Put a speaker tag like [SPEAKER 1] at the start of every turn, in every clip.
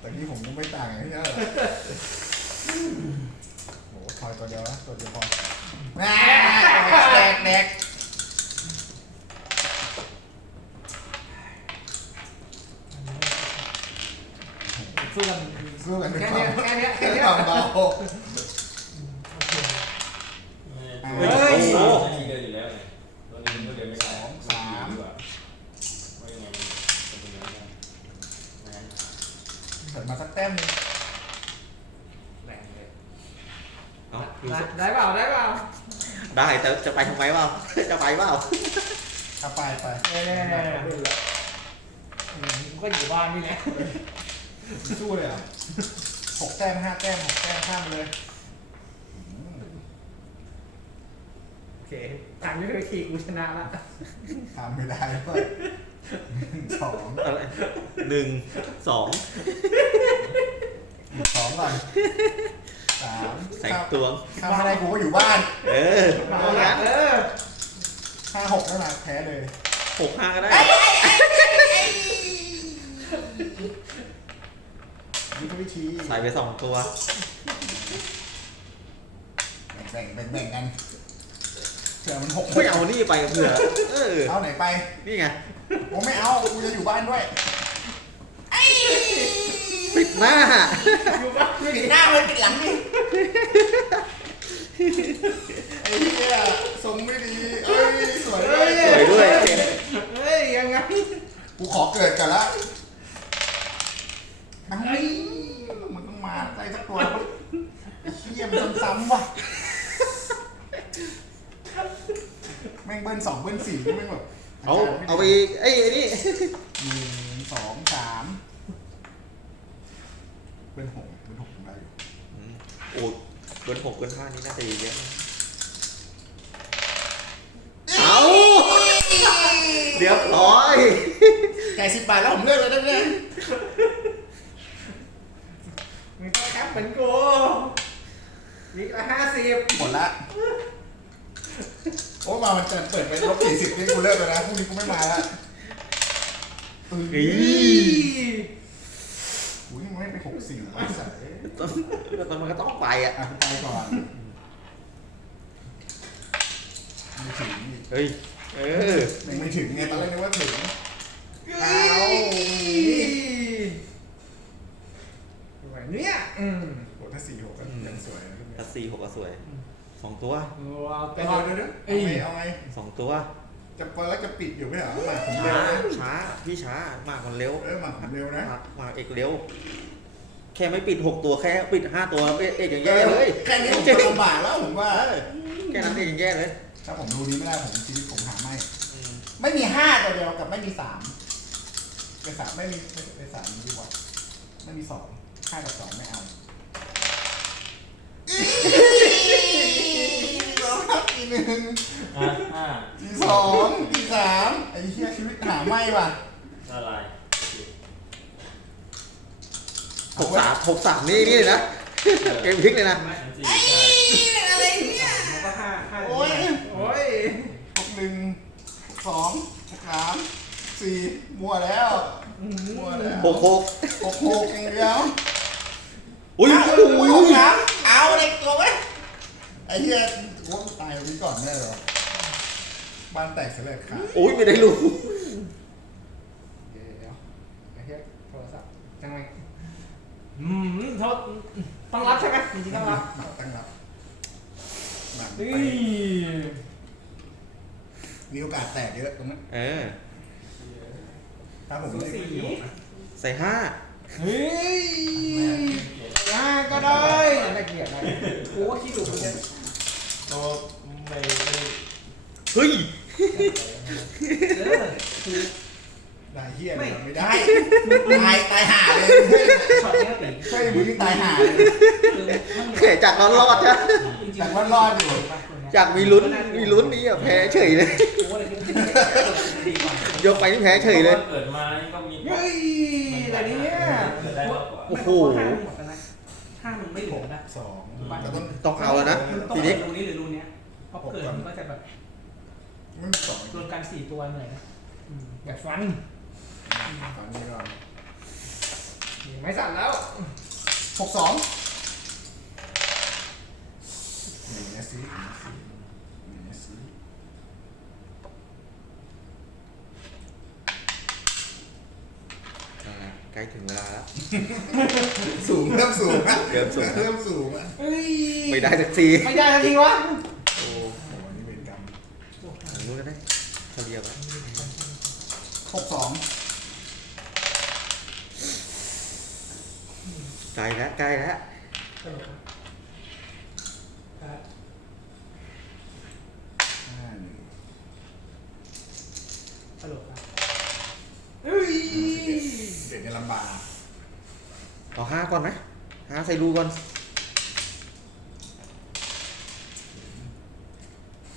[SPEAKER 1] แต่กี้ผมก็ไม่ต่างอย่างนี้แล้วโอ้โหคอยตัวเดียวนะตัวเดียวพอแม่แดกแดก
[SPEAKER 2] สู้กัน
[SPEAKER 1] สู้กันด้วย
[SPEAKER 2] แค่
[SPEAKER 1] ความ
[SPEAKER 2] เนี้ยแค่เนี้ยแค่
[SPEAKER 1] ด้วย
[SPEAKER 2] เนี้ย
[SPEAKER 1] ความเบา
[SPEAKER 3] เฮ้ย โอ้โหเดินอยู่แล้วไงตอนนี้มันก็เดินไม่ได้ดีกว่าว่ายังไงมันเป็นยังไงไม่งั้น
[SPEAKER 1] เปิดมาสักแต้มหนึง
[SPEAKER 2] แรงเลย
[SPEAKER 4] เอ้า
[SPEAKER 2] ได้ได้เปล่าได้เปล่า
[SPEAKER 4] ได้แต่จะไปทำไมเปล่าจะไปเปล่า
[SPEAKER 1] เอาไปไป
[SPEAKER 2] แน่แน่แน่กูก็อยู่บ้านนี่แหละ
[SPEAKER 1] สู้เลยเหรอะหกแต้มห้าแต้มหกแต้มข้ามไปเลย
[SPEAKER 2] โอเคทางนี้คือทีกูชนะละ
[SPEAKER 1] ทำไม่ได้ด้วยหนึ่งสอง
[SPEAKER 4] อะไรหนึ่งสอง
[SPEAKER 1] สองก่อนสาม
[SPEAKER 4] ใส่
[SPEAKER 1] ข้าม
[SPEAKER 4] ตวง
[SPEAKER 1] ข้ามไม่ได้กูก็อยู่บ้าน
[SPEAKER 4] เออ
[SPEAKER 2] มา
[SPEAKER 4] เอา
[SPEAKER 2] ละ
[SPEAKER 4] งั้น
[SPEAKER 2] เออ
[SPEAKER 1] ห้าหกนั่นแหละแพ้เลย
[SPEAKER 4] หกห้าก็ได้
[SPEAKER 1] ยุทธวิธี
[SPEAKER 4] ใส่ไปสองตัว
[SPEAKER 1] แบ่งแบ่งแบ่งกันเผื่อมันหก
[SPEAKER 4] ไม่เอานี่ไปเผื่อเออ
[SPEAKER 1] เอาไหนไป
[SPEAKER 4] นี่ไง
[SPEAKER 1] ผมไม่เอา กูจะอยู่บ้านด้วย
[SPEAKER 4] ปิดหน้า
[SPEAKER 2] อยู่บ้าน
[SPEAKER 1] ปิดหน้ามันปิดหลังดิไอ้เหี้ยทรงไม่ดีเอ้ยสวยด้วย
[SPEAKER 4] สวยด้วยเจ๋ง
[SPEAKER 2] เฮ้ยยังไง
[SPEAKER 1] กูขอเกิดก่อนละเฮ้ยมันต้องมาได้สักตัวแล้วไอ้เหี้ยมันซ้ำๆว่ะแม่งเบิ้ลสองเบิ้ลสี่นี่แม่งแบบ
[SPEAKER 4] เอาเอาไปอีกเอ้ยไอ้นี่
[SPEAKER 1] หนึ่งสองสามเบิ้ลหกเบิ้ลหกผมได้อยู่
[SPEAKER 4] อืมโอ้เกินหกเกินห้านี่น่าจะเยอะนะเอาเรียบร้อย
[SPEAKER 1] ไก่สิบบาทแล้วผมเลือกเลยได้ไหม
[SPEAKER 2] มึงต้องแคปเหมือนกูวิกละห้าสิบ
[SPEAKER 1] หมดละ โอ้มามันจะเปิดไปลบสี่สิบนี่กูเลิกแล้วนะพรุ่งนี้กูไม่มาละ
[SPEAKER 4] อี
[SPEAKER 1] อุ้ยมันไม่ไปหกสี่ไอ้สัตว์เอ้ย
[SPEAKER 4] ต้องมันก็ต้องไปอะ
[SPEAKER 1] อะไปก่อน ไม่ถึงอีก
[SPEAKER 4] เฮ้ย เออ
[SPEAKER 1] ยังไม่ถึงไงตอนแรกนึกว่าถึง
[SPEAKER 2] เอา
[SPEAKER 1] เอา
[SPEAKER 2] แบบเนี้ยอืม
[SPEAKER 1] โหถ้าสี่หกก็ยังสวยนะ
[SPEAKER 4] ถ้าสี่หกก็สวย สองตัว
[SPEAKER 2] ว้าว
[SPEAKER 1] เดี๋
[SPEAKER 2] แต่
[SPEAKER 1] ยว
[SPEAKER 2] ว่า
[SPEAKER 1] เดี๋ยวเดี๋ยว
[SPEAKER 2] เอ้
[SPEAKER 1] เอา
[SPEAKER 2] ย
[SPEAKER 1] ไงเอาไง
[SPEAKER 4] สองตัว
[SPEAKER 1] จะพอแล้วจะปิดอยู่ไม่เหรอหมากผมเร็ว
[SPEAKER 4] ช้า
[SPEAKER 1] นะ
[SPEAKER 4] ช้า พี่ช้า มากกว่าเร็ว
[SPEAKER 1] เออหมากผมเร็วนะ
[SPEAKER 4] มากมากเอกเร็ว แค่ไม่ปิดหกตัวแค่ปิดห้าตัวเอกเอกยังแย่เลย
[SPEAKER 1] แค่นี้ผมก็ลำบากแล้วผมว่า
[SPEAKER 4] เออแค่นั้นเอกยังแย่เลย
[SPEAKER 1] ถ้าผมดูนี้ไม่ได้ผมชีวิตผมหาไม่
[SPEAKER 4] อืม
[SPEAKER 1] ไม่มีห้าตัวเดียวกับไม่มีสามเป็นสามไม่มีเป็นสามดีกว่าไม่มีสองห้ากับสองไม่เอาเราครับอีหนึ่ง
[SPEAKER 3] อะอะ
[SPEAKER 1] อีสองอีสามไอ้เหี้ยชีวิตหาไม่ว่ะ
[SPEAKER 3] อะไร
[SPEAKER 4] หกสามหกสามนี่นี่เลยนะ เกมพลิกเลยนะ
[SPEAKER 3] ไม่สี่ใช่
[SPEAKER 1] อะไรเนี่ย
[SPEAKER 2] มันก็ห้าห้า
[SPEAKER 1] โอ้ย
[SPEAKER 2] โอ้ย
[SPEAKER 1] หกหนึ่งหก สองหกสามสี่มัวแล้วมัวแล้ว
[SPEAKER 4] หกหก
[SPEAKER 1] หกหกอย่างเดียว
[SPEAKER 4] อุ้ย
[SPEAKER 1] อ้าว
[SPEAKER 4] โอ้
[SPEAKER 1] อุ้ย
[SPEAKER 4] ย
[SPEAKER 1] หกสามเอาอะไรตัวไว้ไอ้เหี้ยกูว่าตายวันนี้ก่อนแน่เลยบ้านแตกเสียเลยขาด
[SPEAKER 4] โอ้ยไม่ได้รู้
[SPEAKER 2] เดี๋ยวไอ้เหี้ยโทรศัพท์จังไงอืมโทษต้องรับใช่ไหมจริงๆต้องรับ
[SPEAKER 1] ตั้งรับหนักไป
[SPEAKER 2] เฮ้ย
[SPEAKER 1] มีโอกาสแตกเยอะตรงนั้น
[SPEAKER 4] เออ
[SPEAKER 1] ถ้าผม
[SPEAKER 2] สู
[SPEAKER 1] เล่น
[SPEAKER 2] สี
[SPEAKER 1] ไม่ถูกนะ
[SPEAKER 4] ใส่ห้า
[SPEAKER 2] เฮ้ยง่ายก็ได้น่าเกลียดนะกูว่าคิดดูกูจะ
[SPEAKER 3] โอ้ไม่ไม่
[SPEAKER 4] เฮ้ย
[SPEAKER 2] เออคือ
[SPEAKER 1] ได้เหี้ย
[SPEAKER 2] ไม่
[SPEAKER 1] ไม่ได้ตายตายห่าเลย
[SPEAKER 2] ช็อตเนี้ยตี
[SPEAKER 1] ใช่มึงที่ตายห่าเลย
[SPEAKER 2] คือมัน
[SPEAKER 4] แข่จากนอนรอดจ้ะ
[SPEAKER 2] จริงๆ
[SPEAKER 1] แต่ว่ารอดอยู่
[SPEAKER 4] จากมีลุ้นมีลุ้นนี่อะแพ้เฉยเลย
[SPEAKER 2] ย
[SPEAKER 4] กไปนี่แพ้เฉยเลย
[SPEAKER 3] เกิดมานี่ก็มี
[SPEAKER 2] เฮ้ยแต่เนี้ย
[SPEAKER 3] เกิดได้มากกว่า
[SPEAKER 4] โอ้โห
[SPEAKER 2] ห้ามันหมดแล้วนะห้ามันไม่เหลือนะ
[SPEAKER 1] สองก็ต้อง
[SPEAKER 4] ต้องเอาแล้วนะ
[SPEAKER 2] มันต้อง
[SPEAKER 4] ที
[SPEAKER 2] เปิ
[SPEAKER 4] นี้
[SPEAKER 2] ดรูนี้หรือรูเนี้ยเพราะเกิดมันก็จะแบบ
[SPEAKER 1] ไม่มีสอง
[SPEAKER 2] รวมกันสี่ตัวเหนื่อยนะอืมอย่าฟัน
[SPEAKER 1] ตอนนี้ก่อน
[SPEAKER 2] เห็นไหมไม่สั่นแล้ว
[SPEAKER 1] หกสองหนึ่งนะสิหนึ่งนะสิ
[SPEAKER 4] อ่า ใกล้ถึงเวลาแล้ว
[SPEAKER 1] สูงเริ่มสูงอะ
[SPEAKER 4] เริ่มสูง
[SPEAKER 1] เริ่มสูงอะ
[SPEAKER 2] เฮ้ย
[SPEAKER 4] ไม่ได้สักที
[SPEAKER 2] ไม่ได้จริงวะ
[SPEAKER 4] โอ้
[SPEAKER 1] โอ้โหนี่เป็นกรรม
[SPEAKER 4] ทางนู้นก็ได้เฉลี่ยไป
[SPEAKER 1] หกสอง
[SPEAKER 4] ใกล้แล้วใกล้แล้ว
[SPEAKER 5] ตลกครับครับ
[SPEAKER 1] ห้าหนึ่ง
[SPEAKER 5] ตลกครับ
[SPEAKER 2] เฮ้ย
[SPEAKER 1] เด็กจะลำบาก
[SPEAKER 4] เอาห้า ก่อนไหมห้าใส่รูก่อน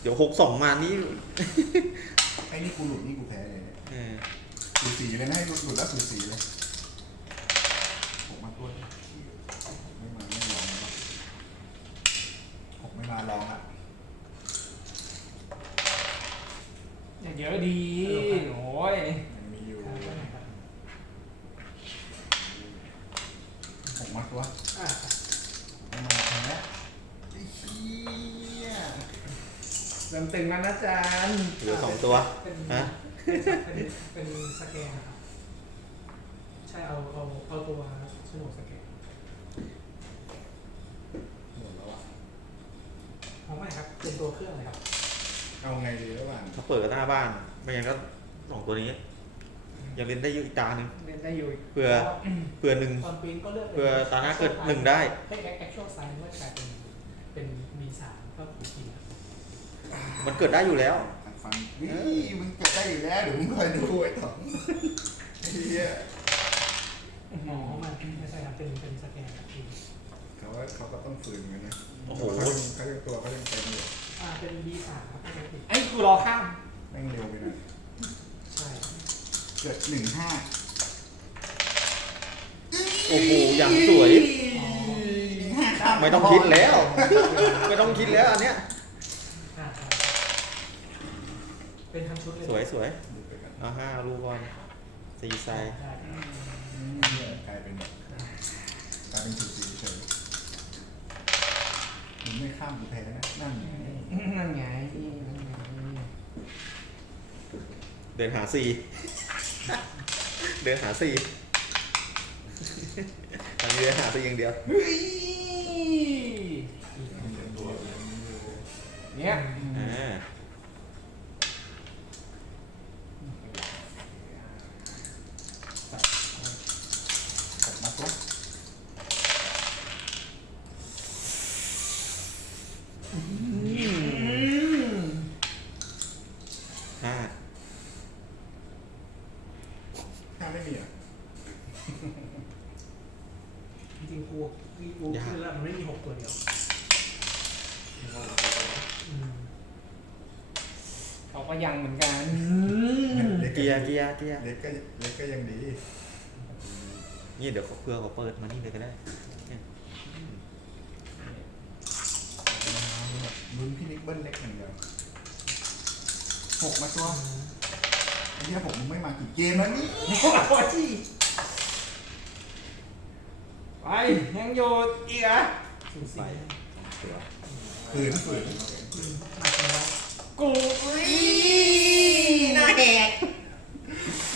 [SPEAKER 4] เดี๋ยวหกสองมานี่
[SPEAKER 1] ไอ้นี่กูหลุดนี่กูแพ้เลยเนี่ย
[SPEAKER 4] เออ
[SPEAKER 1] สูสีเลยนะให้หลุดหลุดแล้วสูสีเลยหกมาตัวดิไม่มาไม่ลองแล้วหกไม่มาลองอะ
[SPEAKER 2] อย่างเยอะดีโอ้ย
[SPEAKER 1] ยังมีอยู่
[SPEAKER 5] ครับว่าไงครับ
[SPEAKER 1] หกมาตัว
[SPEAKER 5] อ่า
[SPEAKER 1] ไม่มาแพ้ไอ้เหี้ย
[SPEAKER 2] เริ่มตึ งแล้วนะจาน
[SPEAKER 4] เหลือสองตัว
[SPEAKER 5] เป็น
[SPEAKER 4] ฮะ
[SPEAKER 5] เป็นเป็นสแกนนะครับใช่เอาเอาเอาตัวสมุดสแกน
[SPEAKER 1] หมดแล้วอะ
[SPEAKER 5] เอาไม่ครับเป็นตัวเครื่องเลยครับ
[SPEAKER 1] เอาไงดีระหว่าง
[SPEAKER 4] ถ้าเปิดหน้าบ้าน ไม่งั้นก็สองตัวนี้ ยังเล่นได้อยู่อีกตาหนึ่ง
[SPEAKER 2] เล่นได้อยู่อีก
[SPEAKER 4] เพื่อเพื่อหนึ่ง
[SPEAKER 5] ตอนปริ้นก็เลือก
[SPEAKER 4] เพื่อตาหน้าเกิดหนึ่งได้
[SPEAKER 5] ให้แอคชั่นไซน์เมื่อกลายเป็นเป็น B3 ก็ถูกกินครับ
[SPEAKER 4] มันเกิดได้อยู่แล้ว
[SPEAKER 1] ฟังนี่มึงเกิดได้อยู่แล้วเดี๋ยวมึงคอยดูไอ้ถองไอ้เหี้ย
[SPEAKER 5] อ๋อมันไม่ใช่ครับเป็นเป็นสแกนครับพี่
[SPEAKER 1] เขาว่าเขาก็ต้องฝืนกันนะ
[SPEAKER 4] โอ้โห
[SPEAKER 1] เขายังเขายังตัวเขายังเต็มอยู่
[SPEAKER 5] อ่าเป็น B3 ครับปกติ
[SPEAKER 2] ไอ้กูรอข้าม
[SPEAKER 1] แม่งเร็วไปหน่อย
[SPEAKER 5] ใช่
[SPEAKER 1] เกิดหนึ่งห้า
[SPEAKER 4] โอ้โหอย่างสวย
[SPEAKER 1] ห้าข้าม
[SPEAKER 4] ไม่ต้องคิดแล้ว ไม่ต้องคิดแล้วอันเนี้ย
[SPEAKER 5] อ่าครับ เป็นทั้งชุดเลย
[SPEAKER 4] สวยสวย
[SPEAKER 1] ดูไปกัน
[SPEAKER 4] เอาห้ารูก่อนสี่ไซ
[SPEAKER 5] ได้
[SPEAKER 1] อืมเนี่ยกลายเป็นแบบกลายเป็นสูสีเฉยมึงไม่ข้ามกูแพ้นะนั่นไง
[SPEAKER 2] นั่นไงนั่นไง
[SPEAKER 4] เดินหาสี่เดินหาสี่ทางนี้เดินหาสี่อย่างเดียว
[SPEAKER 2] เฮ้ย
[SPEAKER 1] มันจะตัวอย่างนี้เลย
[SPEAKER 2] เนี่ย
[SPEAKER 4] อ่า
[SPEAKER 1] กดมาตัว
[SPEAKER 2] อืม
[SPEAKER 4] ห้า
[SPEAKER 1] ห้าไม่มีอะ
[SPEAKER 5] จริงๆกูกูคือแล้วมันไม่มีหกตัวเดียวอืม
[SPEAKER 2] เขาก็ยังเหมือนกัน
[SPEAKER 1] เล็ก
[SPEAKER 4] เกียร์เกียร์เกียร์
[SPEAKER 1] เล็กก็เล็กก็ยังดี
[SPEAKER 4] นี่เดี๋ยวเขาเพื่อเขาเปิดมานี่เลยก็ได้เนี่ย
[SPEAKER 1] ลุ้นพี่นิกเบิ้ลเล็กอย่างเดียวหกมาตัว ไอ้เหี้ยผมมึงไม่มากี่เกมแล้วนี่
[SPEAKER 2] โอ้ยไปยังอยู่อีกเหรอะ
[SPEAKER 5] สูสี
[SPEAKER 1] ฝืนฝืน
[SPEAKER 5] อืมมาเป็นว่า
[SPEAKER 2] กูอุ้ยหน้าแหก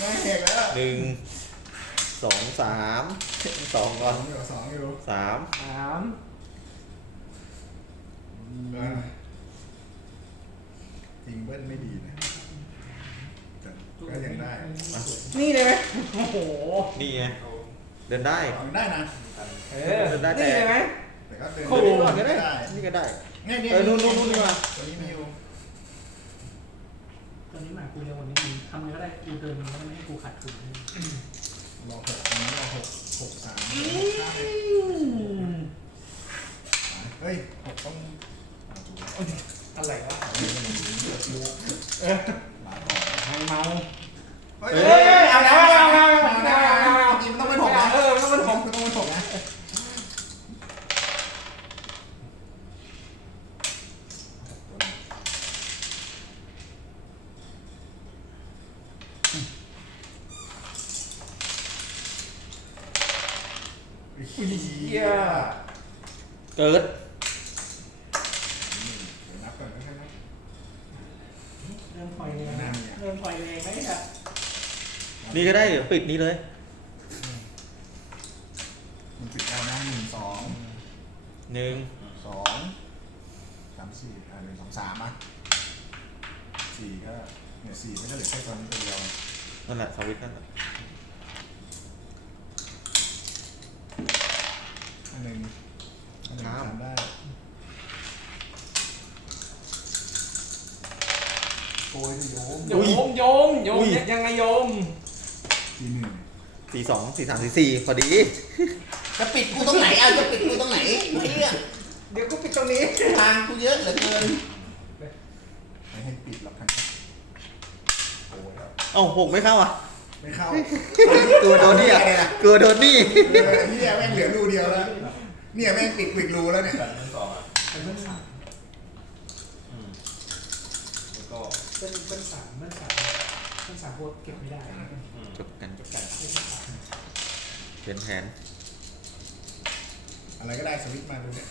[SPEAKER 1] น่าแหกแล้ว
[SPEAKER 4] หนึ่งสองสามสอง
[SPEAKER 1] ส
[SPEAKER 4] ก่
[SPEAKER 1] อ
[SPEAKER 4] อน
[SPEAKER 1] งอยู่สองอยู่
[SPEAKER 4] สาม
[SPEAKER 2] สาม
[SPEAKER 1] อ่าจริงเบิ้ลไม่ดีนะแต่ ก็ยังได้
[SPEAKER 2] นี่เลยไหมโอ้โห
[SPEAKER 4] นี่ไงเดินได้
[SPEAKER 1] เอาได้นะ
[SPEAKER 2] เออ
[SPEAKER 4] ได้แต่
[SPEAKER 2] นี่เลยไหม
[SPEAKER 1] แต่ก็เดิน
[SPEAKER 2] โอ้โห
[SPEAKER 4] ก่อนก็ได้
[SPEAKER 1] ได้
[SPEAKER 4] นี่ก็ได้
[SPEAKER 1] เนี่ยเนี่ย
[SPEAKER 4] เออนู่นนู่นนู่นดีกว่า
[SPEAKER 1] ตัวนี้มีอยู่
[SPEAKER 5] ตอนนี้หมายกูเร็วกว่านี้ทำไงก็ได้กูเดินมันก็ไม่ให้กูขาดทุน
[SPEAKER 1] รอหกอันนี้รอหกหกสามเฮ้ยหกต้องเอาถูกแล้ว
[SPEAKER 2] อะไรวะ
[SPEAKER 1] เอาเรื่องนี้ เลือกลูก
[SPEAKER 2] เออ
[SPEAKER 1] หลายก่อาเฮ้ย
[SPEAKER 2] เอาแล้วเอาแล้วเอาแล้ว
[SPEAKER 1] เอา
[SPEAKER 2] เอา
[SPEAKER 1] แล้
[SPEAKER 2] แล้ววเอาแล้ว
[SPEAKER 1] จริงๆมันต้องเป็นหกนะ
[SPEAKER 2] เออมันต้องเป็นหก
[SPEAKER 1] มันต้องเป็นหกนะอุ้ย
[SPEAKER 2] เหี้ย
[SPEAKER 4] เกิด
[SPEAKER 1] ยวนับก่อนนะครั
[SPEAKER 5] เริ่มปล่อยแรง
[SPEAKER 1] นั่นไง
[SPEAKER 5] เริ่มปล่อยแรงไหมครับ
[SPEAKER 4] นี่ก็ได้เดี๋ยวปิดนี้เลย
[SPEAKER 1] มันปิดเอานะหนึ่งสอง
[SPEAKER 4] หนึ่ง
[SPEAKER 1] สองสามสี่อ่าหนึ่งสองสามอะสี่ก็เนี่ยสี่ไม่ก็เหลือแค่ตัวนี้ตัวเดียว
[SPEAKER 4] นั่นแหละสวิตช์นั่นแหละ
[SPEAKER 1] อันหนึ่งอันหนึ่งทำได้โกยสิโยม
[SPEAKER 2] โยมโยมโยมยังไงโยม
[SPEAKER 1] ทีหนึ่ง
[SPEAKER 4] สี่สองสี่สามสี่สี่พอดี
[SPEAKER 6] จะปิดกูตรงไหนอะจะปิดกูตรงไหนไม่เลือก
[SPEAKER 2] เดี๋ยวกูปิดตรงนี้
[SPEAKER 6] ทางกูเยอะเหลือเกิน
[SPEAKER 1] ไม่ให้ปิดหรอกครับโอ้ยแล้ว
[SPEAKER 4] เอ้าหกไม่เข้าอะ
[SPEAKER 1] ไม่เข้า
[SPEAKER 4] กลัวโดนนี่อะกลัวโดนนี่
[SPEAKER 1] เออเนี่ยแม่งเหลือรูเดียวแล้ว เนี่ยแม่งปิดควิกรูแล้วเนี่ย
[SPEAKER 3] กันทั้งสองอะ
[SPEAKER 5] เป็นเบิ้ลสาม
[SPEAKER 3] อืมแล้วก็
[SPEAKER 5] เป็นเบิ้ลสามเบิ้ลสามเบิ้ลสามโคตรเก็บไม่ได้
[SPEAKER 3] อืม
[SPEAKER 4] จบกัน
[SPEAKER 5] จบกันไม่ใช่สาม
[SPEAKER 4] เปลี่ยนแผน
[SPEAKER 1] อะไรก็ได้สวิตช์มาดูเนี่ย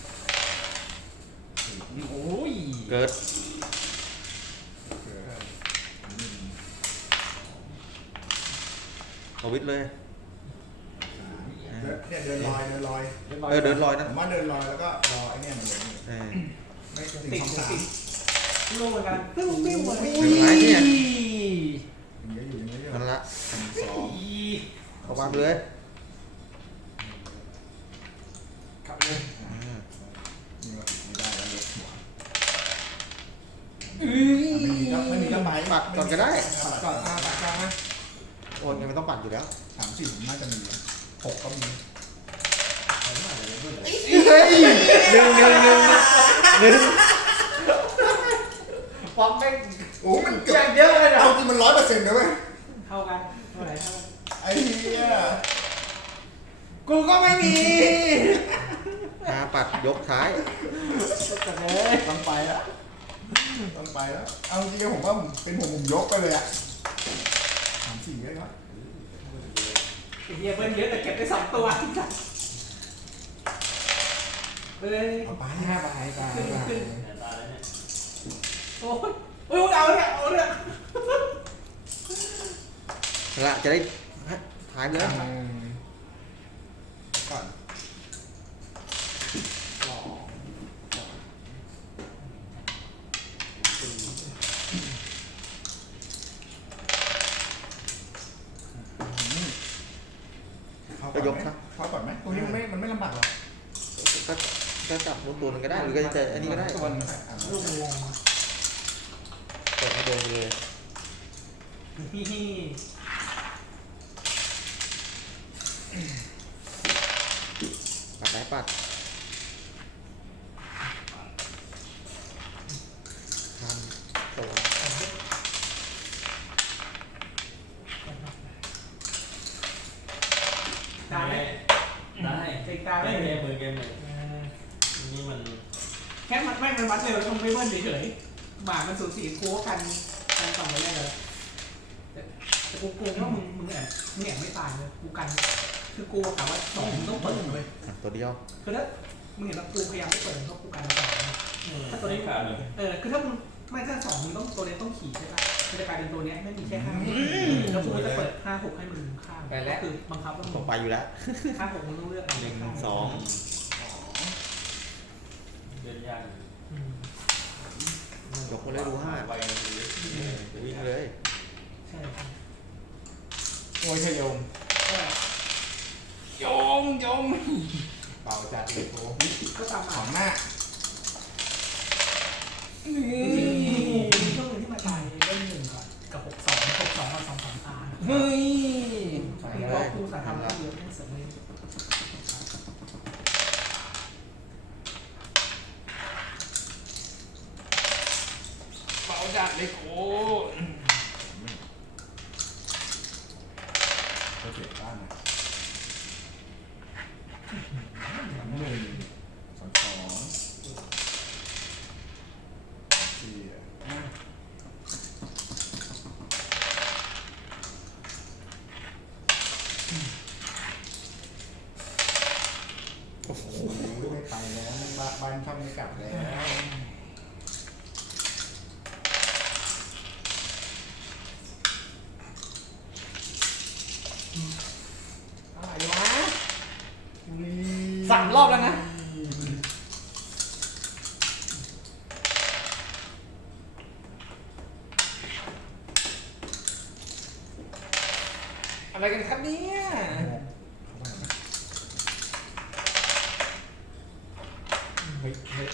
[SPEAKER 2] โอ้ย
[SPEAKER 4] เกิด
[SPEAKER 1] เออหนึ่ง
[SPEAKER 4] สวิตช์เลย
[SPEAKER 1] สามเดินเนี่ยเดินลอยเดินลอย
[SPEAKER 4] เออเดินลอย
[SPEAKER 1] ผ
[SPEAKER 4] นะ
[SPEAKER 1] มว่าเดินลอยแล้วก็รอไอ้เนี่ยมันเลย
[SPEAKER 4] เออ
[SPEAKER 1] ไม่ถึง
[SPEAKER 5] ติด
[SPEAKER 1] สองสาม
[SPEAKER 5] ติดลูกเหมือนกันปิ้วปิ้วเหมือนกัน
[SPEAKER 4] ถึงไรเนี่ย
[SPEAKER 1] ยังเยอะอยู่ยังเยอะอยู่
[SPEAKER 4] นั่นละ
[SPEAKER 1] หนึ่งสอง
[SPEAKER 4] เข้าบ้านไปเลย
[SPEAKER 2] กลับเลย
[SPEAKER 4] อ่า
[SPEAKER 1] นี่ว่าปิดไม่ได้แล้วเลยหัว
[SPEAKER 2] อื
[SPEAKER 1] ไม่มีก็ไม่มี ก็ไป
[SPEAKER 4] ปัดก่อนก็ได้
[SPEAKER 2] ปัดก่อนมาปัดก่อนนะ
[SPEAKER 4] โอนยังไม่ต้องปัดอยู่แล้ว
[SPEAKER 1] สามสี่ผมน่าจะมีนะหกก็มี
[SPEAKER 3] ผมว่าจะเป็นเพื่อนเลย
[SPEAKER 4] เฮ้ยหนึ่งหนึ่งหนึ่งหนึ่ง
[SPEAKER 2] ป๊อปแม่ง
[SPEAKER 1] โอ้มันเกื
[SPEAKER 2] อ
[SPEAKER 1] อบ
[SPEAKER 2] ย่างเยอะเลยเนาะ
[SPEAKER 1] เอาจริงมันร้อยเปอร์เซ็นต์นะเว้ย
[SPEAKER 5] เท่ากันเท่าไหร่เท่ากัน
[SPEAKER 1] ไอ้เหี้ย
[SPEAKER 2] กูก็ไม่มี
[SPEAKER 4] หาปัดยกท้าย
[SPEAKER 2] จัดเลย
[SPEAKER 1] ต้องไปแล้ว ต้องไปแล้ว เอาจริงๆผมว่าผมเป็นผมผมยกไปเลยอะสามสี่เลยครับ
[SPEAKER 5] ไอ้เหี้ยเบิ้ลเยอะแต่เก็บได้สองตัวไปเลย
[SPEAKER 1] เอาไป
[SPEAKER 2] ห้าใบไปไป
[SPEAKER 3] แหนตาแล้วเนี่ย
[SPEAKER 5] โอ้ยโอ้ยเอาเนี่ยเอาเนี่ย
[SPEAKER 4] นั่นละจะได้ท้ายไปเลย
[SPEAKER 1] ก่อน
[SPEAKER 2] สอง
[SPEAKER 1] เข้าก่อนไหมเข้าก่อนไหมตัวนี้มันไม่มันไม่ลำบากหรอก
[SPEAKER 4] ก็ก็จับมุนตัวหนึงก็ได้หรือก็จะอันนี้ก็ได้
[SPEAKER 2] ตัวหนึง
[SPEAKER 1] อะ
[SPEAKER 5] ลูกงงมา
[SPEAKER 4] เดินไปเลย
[SPEAKER 5] นี่ฮิ
[SPEAKER 4] ปัดได้ปัดทำตัว
[SPEAKER 5] ตายไหม
[SPEAKER 3] ได้
[SPEAKER 5] เต็งตายไหม
[SPEAKER 3] ได้เกมมือเกมหนึ่ง
[SPEAKER 5] เออ
[SPEAKER 3] นี่มัน
[SPEAKER 5] แค่มันไม่มันวัดเร็วแล้วมันไม่เบิ้ลเฉยๆหมามันสูสีกูก็กันกันสองไปแรกเลยแต่แต่ กูกลัวว่ามึงมึงแอบมึงแอบไม่ตายเลยกูกัน คือกูกะว่าสองมึงต้องเปิดเลย
[SPEAKER 4] อะตัวเดียว
[SPEAKER 5] คือถ้ามึงเห็นว่ากูพยายามไม่เปิดเพราะกูกันสอง
[SPEAKER 3] ถ้าตัวนี้ขาดเลย
[SPEAKER 5] เออคือถ้ามึงไม่ถ้าสองมึงต้องตัวเนี้ยต้องขี่ใช่ปะมันจะกลายเป็นตัวเนี้ยไม่มีแค่ห้าแล้วกูก็จะเปิดห้าหกให้มึงข้ามก็คือบังคับว่ามึ
[SPEAKER 4] ต้องงไปอยู่แล้ว
[SPEAKER 5] ห้าหกมึงต้องเลือก
[SPEAKER 4] หนึ่งสอง
[SPEAKER 3] เล่นยาก
[SPEAKER 5] อืม
[SPEAKER 4] ยกมาเลยดูห้า
[SPEAKER 3] ไปกันเลย
[SPEAKER 4] วิ่งเลย
[SPEAKER 5] ใช่ใช่
[SPEAKER 2] โอ้ยชโยม
[SPEAKER 5] ก็
[SPEAKER 2] โยมโยมเป่าจัดเลยโอ้
[SPEAKER 5] ก็ตาม
[SPEAKER 1] ข
[SPEAKER 5] มา
[SPEAKER 1] องหน้า
[SPEAKER 2] นี่
[SPEAKER 5] จริงๆมีช่วงหนึงที่มาตายเล่นหนึ่งก่อนกับหกสองหกสองกับสองสามตา
[SPEAKER 2] เฮ้ย
[SPEAKER 5] คือว่าครูสาทำแล้วเยอะไม่เสริมเลย
[SPEAKER 2] เป่าจัดเลยโอ้
[SPEAKER 1] ก็เก็บบ้านนะสามหนึ่งสองสองสี่ห้า โอ้โหไม่ไปแล้วบ้านบ้านช่องไม่กลับแล้ว
[SPEAKER 2] อะไรวะ สามรอบแล้วนะ อะไรกันครับเนี่ยเฮ้ยเฮ้ย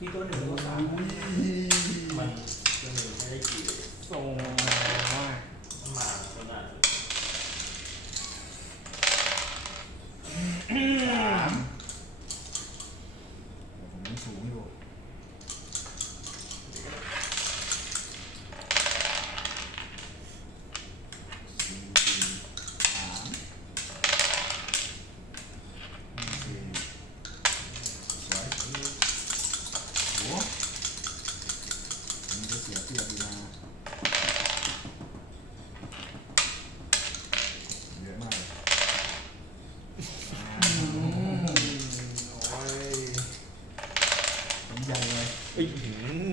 [SPEAKER 5] มีตัวหนึ่งตัวสาม
[SPEAKER 3] มันจะมีไม่ได้กี่เลย
[SPEAKER 2] ส่งมา
[SPEAKER 3] มันมาขนาด
[SPEAKER 1] สามผมยังสูงอยู่สี่สามสี่สวยโอ้มันจะเสียเปรียบดีนะเยอะมากเลย
[SPEAKER 2] โอ้ย
[SPEAKER 1] ผมใหญ่เลย
[SPEAKER 4] เอ้ยหืม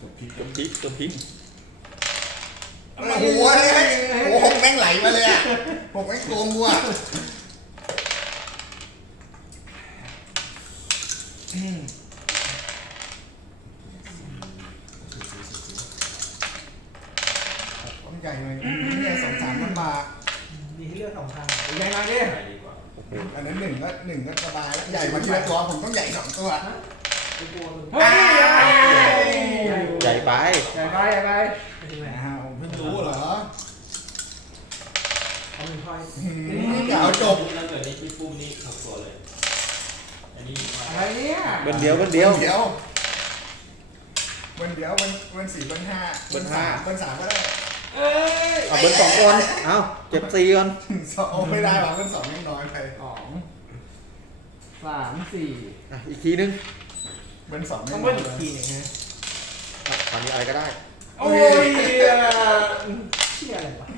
[SPEAKER 1] กด พลิก
[SPEAKER 4] ตัวพลิกตัวพลิก
[SPEAKER 1] โอ้โหโอ้โหหกแม่งไหลมาเลยอะหกแม่งตัวมัวผมใหญ่เลยเนี่ยสองสามพันบาท
[SPEAKER 5] มีให้เลือกสองทาง
[SPEAKER 2] ใหญ่มาดิ
[SPEAKER 3] ใหญ่ดีกว่า
[SPEAKER 1] อันนั้นหนึ่งก็หนึ่งก็สบายแล้วใหญ่มาทีละตัวผมต้องใหญ่สองตัว
[SPEAKER 5] กูกลัวมึง
[SPEAKER 2] เฮ้ย
[SPEAKER 4] ใหญ่ไป
[SPEAKER 2] ใหญ่ไปใหญ่ไป
[SPEAKER 5] ไปถึงไหน
[SPEAKER 1] อ้าวเพิ่งรู้เหรอ
[SPEAKER 5] เอา หนึ่งพอย
[SPEAKER 1] หืมอย่าเอาจบ
[SPEAKER 3] แล้วเกิดนี้พี่ปุ้มนี่หกตัวเลย อันนี้มา
[SPEAKER 2] อะไรเนี่ย
[SPEAKER 4] เบิ้ลเดียวเบิ้ลเดียว
[SPEAKER 1] เดี๋ยววันเดียววันวันสี่วันห้า
[SPEAKER 4] วันห้า
[SPEAKER 1] วันสามก็ได้
[SPEAKER 2] เอ้ย
[SPEAKER 4] เอาเบิ้ลสองคนเอ้าเจ็บสี่ก่อน
[SPEAKER 1] สองไม่ได้หรอวันสองยังน้อยไป
[SPEAKER 2] สองสามสี่
[SPEAKER 4] อะอีกทีนึง
[SPEAKER 1] วันสอง
[SPEAKER 2] ต้อง
[SPEAKER 1] ไม่
[SPEAKER 2] เบิ้ล
[SPEAKER 1] น้
[SPEAKER 2] อี
[SPEAKER 1] อกย
[SPEAKER 2] ทีหนึ่งนะ
[SPEAKER 4] อะตอนนี้อะไรก็ได้
[SPEAKER 2] โอ้ย
[SPEAKER 5] เชี่ยอะไรวะ